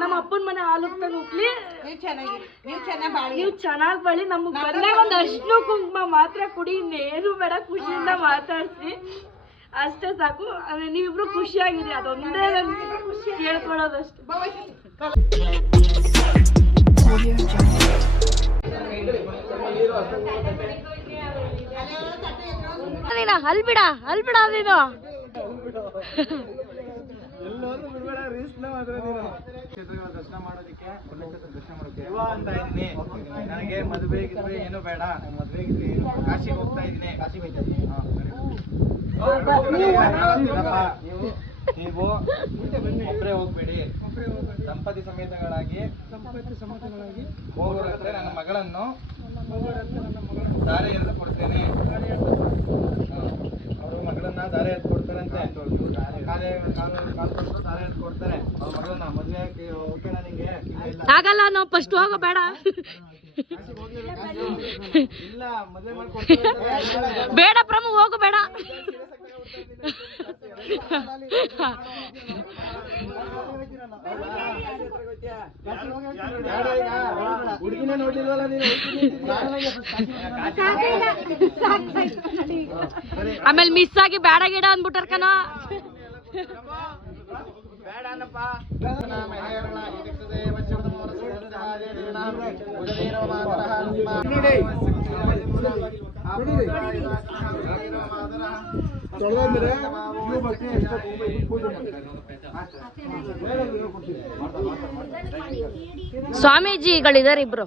ನಮ್ಮ ಅಪ್ಪನ ಮನೆ ಹಾಲು ಹೋಗ್ಲಿ, ನೀವು ಚೆನ್ನಾಗಿ ಬಳಿ. ನಮಗ್ ಬಂದಾಗ ಒಂದು ಅರ್ಶಿನ ಕುಂಕುಮ ಮಾತ್ರ ಕುಡಿ, ಇನ್ನೇನು ಬೇಡ. ಖುಷಿಯಿಂದ ಮಾತಾಡ್ಸಿ ಅಷ್ಟೇ ಸಾಕು. ನೀವಿಬ್ರು ಖುಷಿಯಾಗಿರಿ, ಅದೊಂದೇ ಕೇಳ್ಕೊಳ್ಳೋದಷ್ಟು. ಅಲ್ಬಿಡ ನೀನು ದರ್ಶನ ಮಾಡೋದಕ್ಕೆ ದರ್ಶನ ಮಾಡೋಕೆ ಅಂತ ಇದ್ದೀನಿ. ನನಗೆ ಮದುವೆ ಗಿದುವೆ ಏನು ಬೇಡ, ಮದುವೆ ಕಾಶಿಗೆ ಹೋಗ್ತಾ ಇದ್ದೀನಿ. ಕಾಶಿಗೆ ಹೋಗ್ತಾ ಇದ್ದೀನಿ. ನೀವು ಒಬ್ಬರೇ ಹೋಗ್ಬೇಡಿ, ದಂಪತಿ ಸಮೇತಗಳಾಗಿ ಹೋಗೋರಂದ್ರೆ ನನ್ನ ಮಗಳನ್ನು ದಾರೆ ಎರೆದು ಕೊಡ್ತೇನೆ. ಅವರು ಮಗಳನ್ನ ದಾರೆ ಎರೆದು ಕೊಡ್ತಾರಂತೆ. ದಾರೆ ಎರೆದು ಕೊಡ್ತಾರೆ ಅವ್ರ ಮಗಳನ್ನ. ಮದುವೆ ಓಕೆನಾ ನಿಂಗೆ? ಆಗಲ್ಲ, ನಾವು ಫಸ್ಟ್ ಹೋಗೋ ಬೇಡ. ಇಲ್ಲ, ಮದುವೆ ಮಾಡ್ಕೊಡ್ತಾರೆ. ಬೇಡ ಪ್ರಮು, ಹೋಗು ಬೇಡ. ಹುಡುಗಿನ ನೋಡಿಲ್ವಲ್ಲ ನೀನು? ಆಮೇಲೆ ಮಿಸ್ ಆಗಿ ಬೇಡ ಗಿಡ ಅಂದ್ಬಿಟ್ಟಾರ ಕಣ. ಸ್ವಾಮೀಜಿಗಳಿದ್ದಾರೆ ಇಬ್ರು.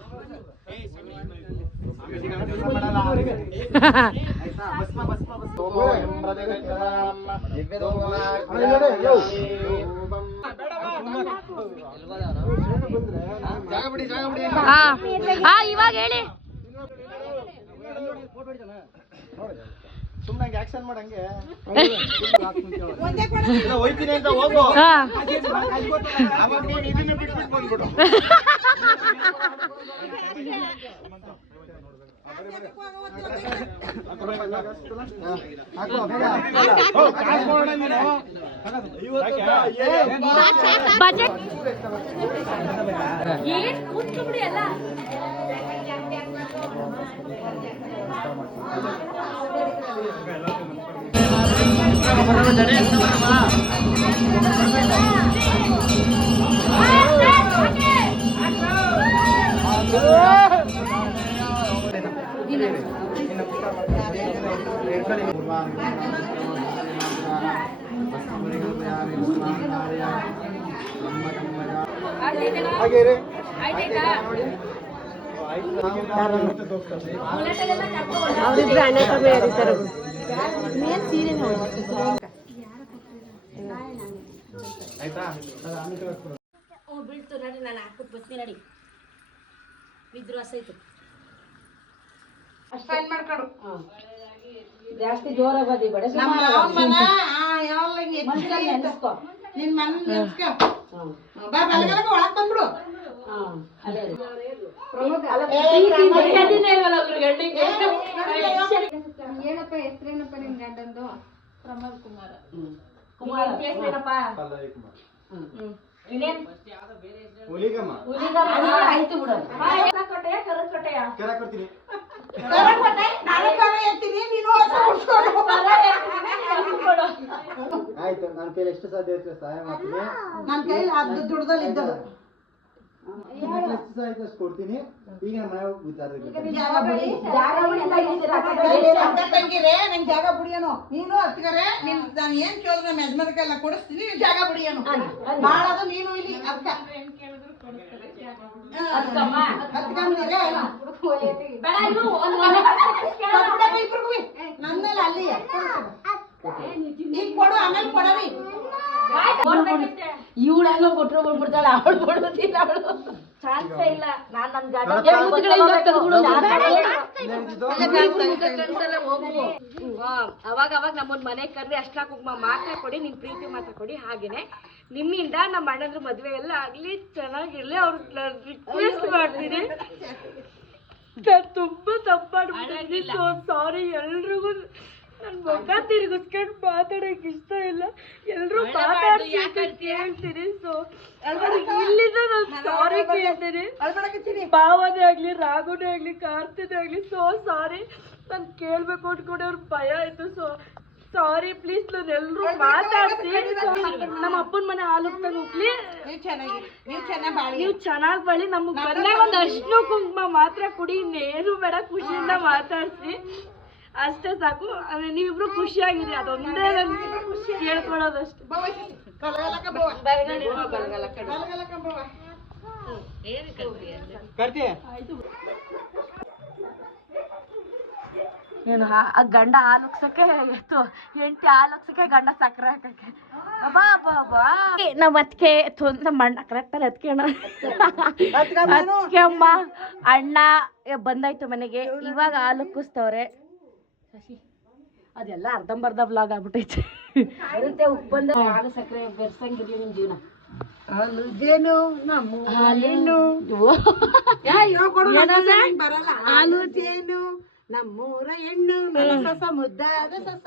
ಇವಾಗ ಹೇಳಿ. ಸುಮ್ಮನೆ ಆಕ್ಷನ್ ಮಾಡಂಗೆ ಹೋಯ್ತೀನಿ ಅಂತ ಹೋಗು. ಇದನ್ನ ಬಿಟ್ಬಿಟ್ಟು ಬಂದ್ಬಿಡು. ಬಜೆಟ್ ಏನ್ ಕೂತ್ಬಿಡಿ ಅಲ್ಲ. ಅವರಿಬ್ರು ಅಣ್ಣ ತಮ್ಮ ಯಾರಿದ್ದಾರೆ? ಬೀಳ್ತು ನಡಿ, ನಾನು ಹಾಕ್ಬಿಟ್ಟು ಬರ್ತೀನಿ ನಡಿ. ವಿದ್ವಾಸ ಐತು ಜಾಸ್ತಿ ಜೋರಾಗಿ ಬದಿ ಬೇಡ. ಏನಪ್ಪ ಹೆಸರೇನಪ್ಪ ನಿಮ್ ಗಂಡಂದು? ಪ್ರಮೋದ್ ಕುಮಾರ. ಆಯ್ತು ಬಿಡು. ಆಯ್ತು, ನನ್ನ ಕೈಲಿ ಎಷ್ಟು ಸಾಧ್ಯ ಇರ್ತದೆ ಸಹಾಯ ಮಾಡ್ತೀನಿ. ನನ್ನ ಕೈಲಿ ಅದು ದುಡ್ದಲ್ಲಿದ್ದ ಎಷ್ಟು ಸಾಧ್ಯ ಅಷ್ಟು ಕೊಡ್ತೀನಿ. ಈಗ ನಮ್ಮ ಮನೆ ಹೋಗಿ ತಂಗಿರೇ, ನಂಗೆ ಜಾಗ ಬಿಡಿಯನು. ನೀನು ಹತ್ಕರೆ ನಾನು ಏನ್ ಕೇಳಿದ್ರು ನಮ್ಮ ಯಜಮಾನಕ್ಕೆಲ್ಲ ಕೊಡಿಸ್ತೀನಿ, ಜಾಗ ಬಿಡಿಯನು. ಮಾಡೋದು ನೀನು ಇಲ್ಲಿ ಅರ್ಥ ನನ್ನೆಲ್ಲ ಅಲ್ಲಿ ಈಗ ಕೊಡು, ಆಮೇಲೆ ಕೊಡರಿ. ಇವಳೆಲ್ಲ ಕೊಟ್ಟರು ಬಂದ್ಬಿಡ್ತಾಳೆ, ಅವಳು ಕೊಡೋದಿಲ್ಲ. ಅವಳು ಚಾನ್ಸೇ ಇಲ್ಲ. ನಾನ್ ನನ್ ಅವಾಗ ನಮ್ಮೊಂದ್ ಮನೆಗೆ ಕರ್ರಿ ಅರ್ಶಿನ ಕುಂಕುಮ ಮಾತ್ರ ಕೊಡಿ, ನಿಮ್ ಪ್ರೀತಿ ಮಾತ್ರ ಕೊಡಿ. ಹಾಗೇನೆ ನಿಮ್ಮಿಂದ ನಮ್ಮ ಅಣ್ಣಂದ್ರ ಮದ್ವೆ ಎಲ್ಲ ಆಗ್ಲಿ, ಚೆನ್ನಾಗಿರ್ಲಿ, ಅವ್ರ ರಿಕ್ವೆಸ್ಟ್ ಮಾಡ್ತೀನಿ. ತುಂಬಾ ತಪ್ಪಾಡ್ಬಿಟ್ಟಿದ್ದೀನಿ. ಸಾರಿ ಎಲ್ರಿಗೂ. ನನ್ ಮುಖ ತಿರುಗಿಸ್ಕೊಂಡು ಮಾತಾಡಕ್ ಇಷ್ಟ ಇಲ್ಲ. ಎಲ್ರು ಮಾತಾಡ್ಸಿ ಕೇಳ್ತೀನಿ. ಸೊ ಇಲ್ಲಿಂದ ನಾನು ಸಾರಿ ಕೇಳ್ತೀನಿ. ಭಾವನೇ ಆಗ್ಲಿ, ರಾಘುನೇ ಆಗ್ಲಿ, ಕಾರ್ತಿನೇ ಆಗ್ಲಿ, ಸೊ ಸಾರಿ. ನಾನು ಕೇಳ್ಬೇಕು ಅನ್ಕೊಂಡೆ ಅವ್ರ ಭಯ ಆಯ್ತು. So sorry please. ನಾನು ಎಲ್ರು ಮಾತಾಡ್ಸಿ ನಮ್ಮ ಅಪ್ಪನ ಮನೆ ಹಾಲು ಹೋಗ್ಲಿ. ನೀವು ಚೆನ್ನಾಗಿ ಬಳಿ ನಮಗ್ ಬಂದಾಗ ಒಂದು ಅರ್ಶಿನ ಕುಂಕುಮ ಮಾತ್ರ ಕುಡಿ, ಇನ್ನೇನು ಬೇಡ. ಖುಷಿಯಿಂದ ಮಾತಾಡ್ಸಿ ಅಷ್ಟೇ ಸಾಕು. ಅಂದ್ರೆ ನೀವಿಬ್ರು ಖುಷಿಯಾಗಿರಿ, ಅದೊಂದೇ ನನ್ ಕೇಳ್ಕೊಳ್ಳೋದಷ್ಟು. ಏನು ಆ ಗಂಡ ಹಾಲು ಉಕ್ಸಕ್ಕೆ ಎಷ್ಟು ಹೆಂಡತಿ ಹಾಲು ಉಕ್ಸಕ್ಕೆ ಗಂಡ ಸಕ್ಕರೆ ಹಾಕಕ್ಕೆ. ಬಾ ಬಾ ಬಾ ನಮ್ಮ ಅದಕ್ಕೆ ನಮ್ಮ ಅಣ್ಣ ಕರೆಕ್ಟಾಗಿ ಅದಕ್ಕೆ ಅಮ್ಮ ಅಣ್ಣ ಬಂದಾಯ್ತು ಮನೆಗೆ. ಇವಾಗ ಹಾಲು ಉಕ್ಕಿಸ್ತವ್ರೆ. ಶಶಿ ಅದೆಲ್ಲ ಅರ್ಧಂಬರ್ಧ ಬ್ಲಾಗ್ ಆಗ್ಬಿಟ್ಟೈತೆ. ಬರುತ್ತೆ ಉಪ್ಪು ಬಂದ ಹಾಲು ಸಕ್ಕರೆ ಬೆರ್ಸಂಗಿರ್ಲಿ ನಿಮ್ಮ ಜೀವನ. ಹಾಲು ಜೇನು ಹಾಲೇನು ಹಾಲು ಜೇನು ನಮ್ಮೂರ ಹೆಣ್ಣು ಸಸ ಮುದ್ದಾದ ಸಸ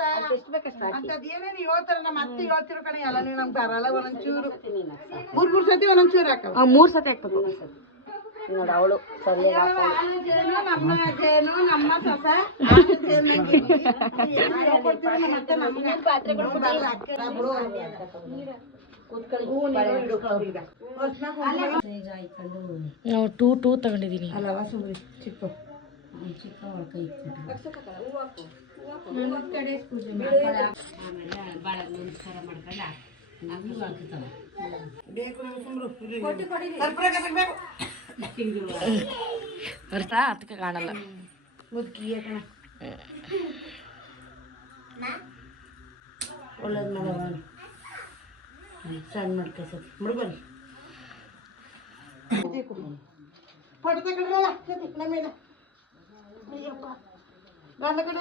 ಅಂತದ್ ಏನೇನು ಹೇಳ್ತಾರೆ. ನಮ್ಮ ಅತ್ತೆ ಹೇಳ್ತಿರೋ ಕಣೆ ಎಲ್ಲ ನೀವು ನಮ್ಗೆ ಬರಲ್ಲ. ಒಂದೊಂಚೂರು ಮೂರ್ ಸತಿ ಒಂದೊಂಚೂರು ಹಾಕವ. 3 ಸತಿ ಹಾಕ್ಬೇಕು ನೋಡಿ ಅವಳು ಸರಿಯಾಗಿ. ನಮ್ಮ ಜೇನು ನಮ್ಮ ಸಸ ನಾವು 2 ತಗೊಂಡಿದ್ದೀನಿ. ಅಲ್ಲವ ಸುಮ್ರಿ ಚಿಕ್ಕ ಅದಕ್ಕೆ ಕಾಣಲ್ಲ. ಒಳ್ಳೇದು ಮಾಡೋಣ ಸಣ್ಣ ಮಾಡ್ಕೇಸತಿ ಮುಡ್ಬರಿ ಪಡ್ತ ಕಡೆ ಮೇಲೆ ಗಂಡ ಕಡೆ